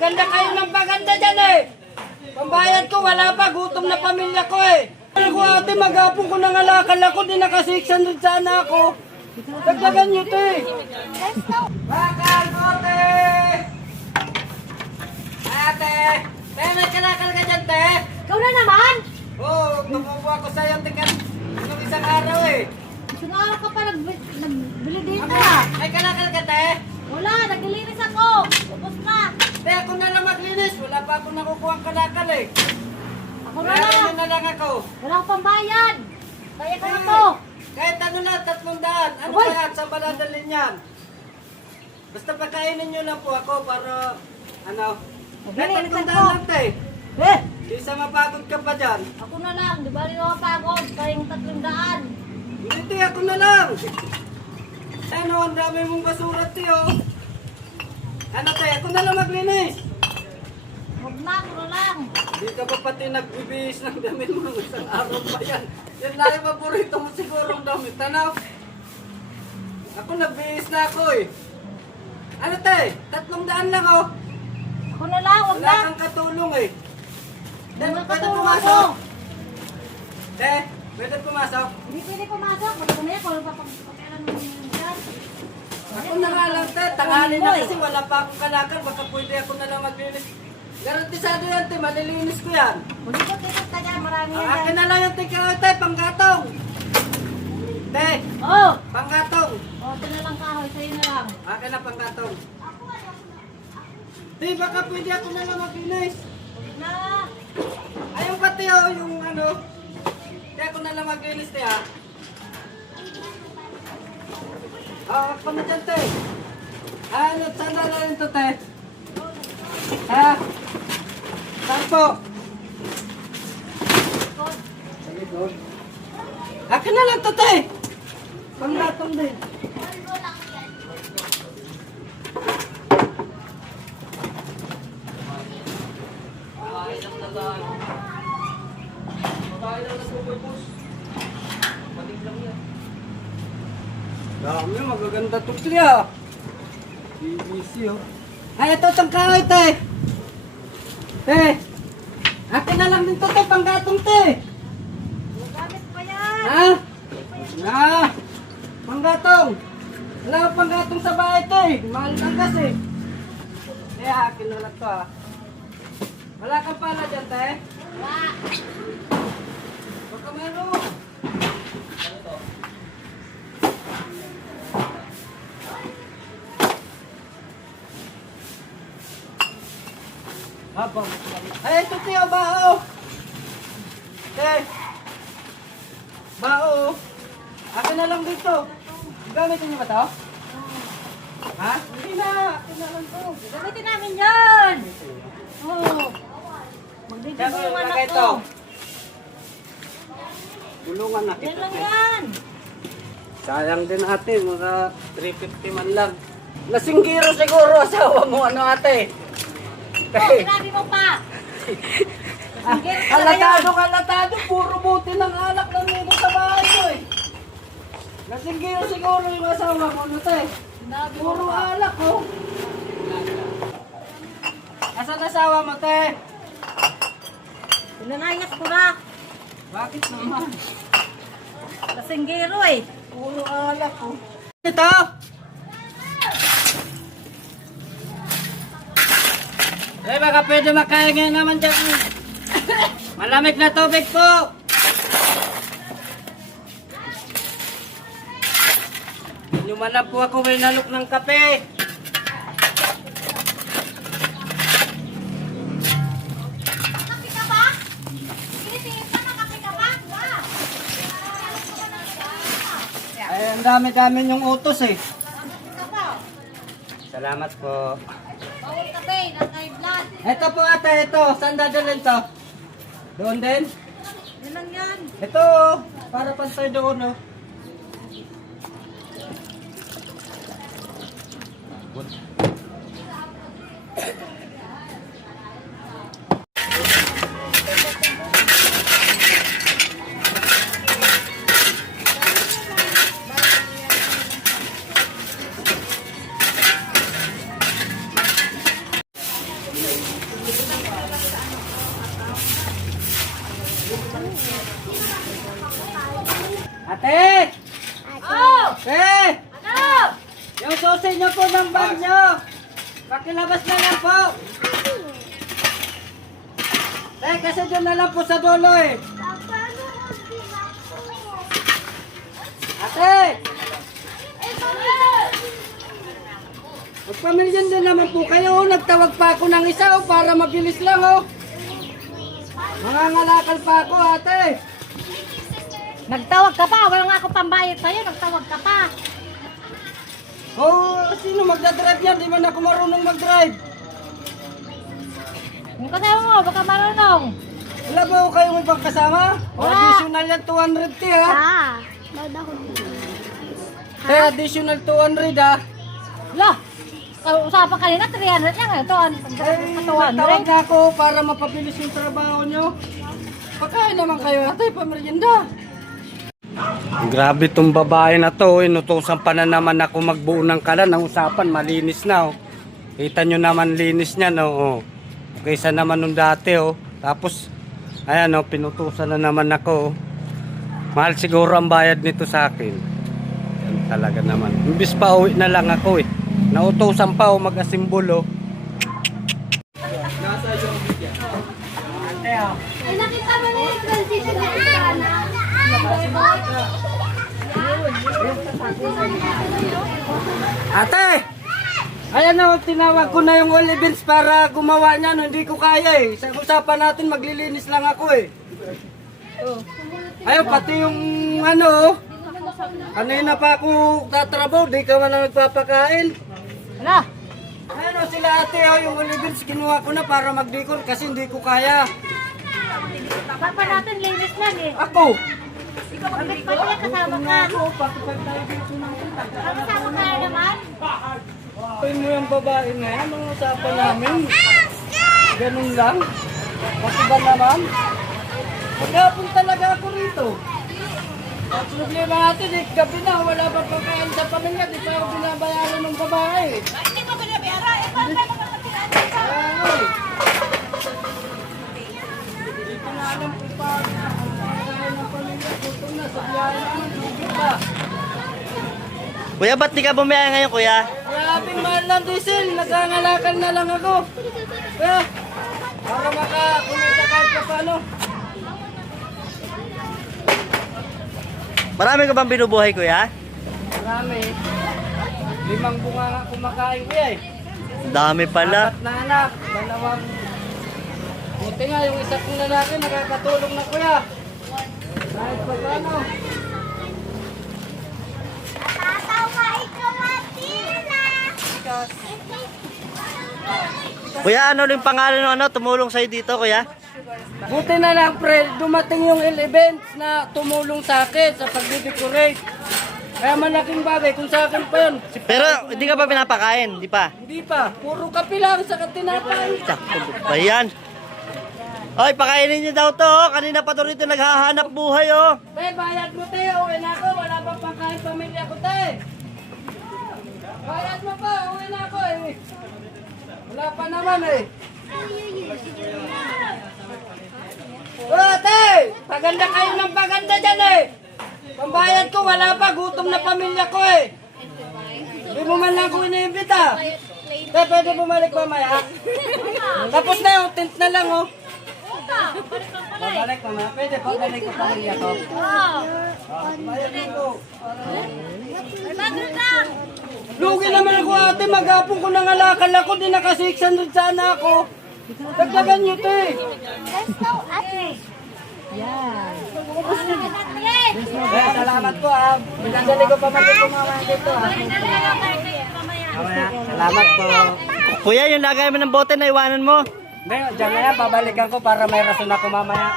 Paganda kayo ng paganda dyan eh. Pambayad ko, wala pa. Gutom na pamilya ko eh. Ako ate, maghapon ko ng alakal ako. Di naka 600 sana ako. Dagdagan nyo ito eh. Bakal ko ate! Ate! May kalakal ka dyan te? Ikaw na naman! Oo, nakukuha ko sa'yo tikan. Nung isang araw eh. Isang araw ka pa nagbili dito Ate, ah. may kalakal ka te? Wala, naglilinis ako. Ubus na. Te, ako na lang maglinis. Wala pa ako nakukuha ang kalakal eh. Ako na Kaya lang. na lang ako. Wala akong pambayad. Kaya ka na to. Kahit ano na, 300. Ano Abay! ba yan? Saan ba dadalhin yan? Basta pagkainin nyo lang po ako para, ano, kahit Maglilinis 300 ako. lang te. Eh, Isa mapagod ka pa dyan. ako na lang. Di ba rin ako pagod? Kayong 300. Hindi te, ako na lang. Ano, ang dami mong basura te oh. Ano te, ako na lang maglinis. Huwag na, ako na lang. Hindi ka pa pati nagbibihis ng damit mo isang araw pa yan. Yan na yung paborito mo sigurong damit. Ano? Ako nagbihis na ako eh. Ano te? 300 lang oh. Ako na lang, huwag Wala na. kang katulong eh. Te, Wala pwede katulong pumasok. ako. Te, pwede pumasok. Hindi pwede pumasok. Huwag ko na yan. Kung papakialam mo yan. Ako na nga lang te. Tanghali na kasi wala pa akong kalakal. Baka pwede ako na lang maglinis. Garantisado yan te. Malilinis ko yan. Huwag ko dito taga. Marami Ang yan akin dyan. na lang yung tingkaw te. Panggatong. Te, Oh! panggatong. Oh, ito na lang kahoy. Sa'yo na lang. Akin na panggatong. Te, baka pwede ako na lang maglinis. Huwag na. Ayun pati oh, yung ano. Te, ako na lang maglinis te ha. Ah, pa mo dyan te. Ano, saan na lang ito te? Ha? Saan po? Sa likod. Akin na lang to te. Panggatong din. Dami, magaganda to siya. BBC oh. Ay, ito itong kahoy, te. Te. Akin na lang din to, te. Panggatong, te. Gamit pa yan. Ha? Na. Panggatong. Wala ka panggatong sa bahay, te. Mahal lang kasi. Te, akin na lang to, ha. Wala kang pala dyan, te. Wala. Baka meron. Habang. Ay, ito tiyo, bao. Te. Bao. Akin na lang dito. Gamitin niyo ba to? Ha? Hindi na. Akin na lang to. Gamitin namin yan. Oh. Magdidito Siyempre, yung lagay anak ito. ko. Gulungan na Yan kita. lang te. yan. Sayang din ate, mga 350 man lang. Nasinggiro siguro asawa mo, ano ate? Oh, sinabi mo pa. Halatado, puro buti ng alak lang nito sa bahay ko eh. Nasinggiro siguro yung asawa mo, ano te? Sinabi mo Puro pa. alak oh. Asan asawa mo te? Pinanayas ko na. Bakit naman? Kasinggero eh. Puro alak oh. Ito! Eh, baka pwede makaingin naman dyan. Malamig na tubig po. Inuman na po ako may nalok ng kape. Nakapi ka ba? Sinitingin ka, nakapi ka ba? Ay, ang dami-dami yung utos eh. Nakapi ka ba? Salamat po. Bawal ka ba eh, nang high blood. Ito po ate, ito. Saan dadalhin to? Doon din? Yan lang yan. Ito, para pantay doon oh. Ate! Oh! Ate! Ano? Yung susi niyo po ng bag niyo! Pakilabas na lang po! Kasi doon na lang po sa dulo eh! Ate! Magpamilyan din naman po kayo. Nagtawag pa ako ng isa para mabilis lang Mangangalakal pa ako, ate. Nagtawag ka pa. Wala nga ako pambayad sa'yo. Nagtawag ka pa. Sino magdadrive yan? Di man ako marunong mag-drive. Yung kasama mo, baka marunong. Wala ba ako kayong ibang kasama? Wala. Additional yan 200 ha? Additional 200 ha? Lah! Usapan kanina, 300 yan. Ito, Tawag na ako para mapabilis yung trabaho nyo. Pagkain naman kayo, ate, pamerienda. Grabe tong babae na to, inutusan pa na naman ako magbuo ng kalan. Ang usapan, malinis na Kita nyo naman linis niya Kaysa naman nung dati Tapos, ayan pinutusan na naman ako Mahal siguro ang bayad nito sa akin. Yan talaga naman. Imbis pa uwi na lang ako Nautusan pa mag-asimbolo. Nasa yung video. Ate Ay, nakita mo na yung transition na Ate! Ayan tinawag ko na yung Olivins para gumawa niya. Hindi ko kaya Sa usapan natin maglilinis lang ako Ayun, pati yung kanina pa ako tatrabaho, di ka man na nagpapakain. Hala! Ayun sila ate, yung Olivins kinuha ko na para magdikor kasi hindi ko kaya. Papa natin, linis lang Ako! Bakit pa niya kasama ka? Kasama ka na naman? Pay mo yung babae na yan, ang usapan namin. Ganun lang. Kasi ba naman? Maghapon talaga ako rito. Ang problema natin gabi na, wala pa pagkain sa pamilya, di pa ako binabayaran ng babae. Hindi mo binabayaran? Eh, paano ka naman pinansin ka? Hindi ko na alam kung paano pagkain ng pamilya, gutom na, sa biyahe naman, dugi pa. Kuya, ba't di ka bumiyaya ngayon, kuya? Grabing mahal ng diesel, nagkangalakan na lang ako. Kaya, para makakumita kahit pa paano. Marami ka bang binubuhay, kuya? Marami. 5 bunga nga kumakain ko Dami pala. 4 na anak, 2. Buti nga yung isa kong lalaki nakakatulong na kuya. Kahit pa paano. Kuya, ano yung pangalan ng tumulong sa'yo dito, kuya? Buti na lang pre, dumating yung events na tumulong sa akin sa pagdidecorate. Kaya malaking bagay kung sa akin pa yun. Pero hindi ka pa pinapakain, di pa? Hindi pa, puro kape lang sa tinapay. Sakto ba yan? Oy, pakainin niyo daw to, Kanina pa to rito naghahanap buhay, Te, bayad mo te, uwi na ako, wala pa pangkain pamilya ko te. Bayad mo pa, uwi na ako Wala pa naman Te, paganda kayo ng paganda dyan Pambayad ko, wala pa, gutom na pamilya ko Hindi mo man lang ako iniimbita. Te, pwede bumalik mamaya. Tapos na yung tint na lang Babalik mamaya, pwede pabalik ko pamilya ko. Bayad mo ko. Lugi naman ako ate, maghapon ko nangalakal ako, di naka 600 sana ako. Dagdagan nyo te. Salamat po Binadali ko pa man dito mamaya dito Mamaya, salamat po. Kuya, yung lagay mo ng bote na iwanan mo. Hindi, dyan na yan, babalikan ko para may rason ako mamaya.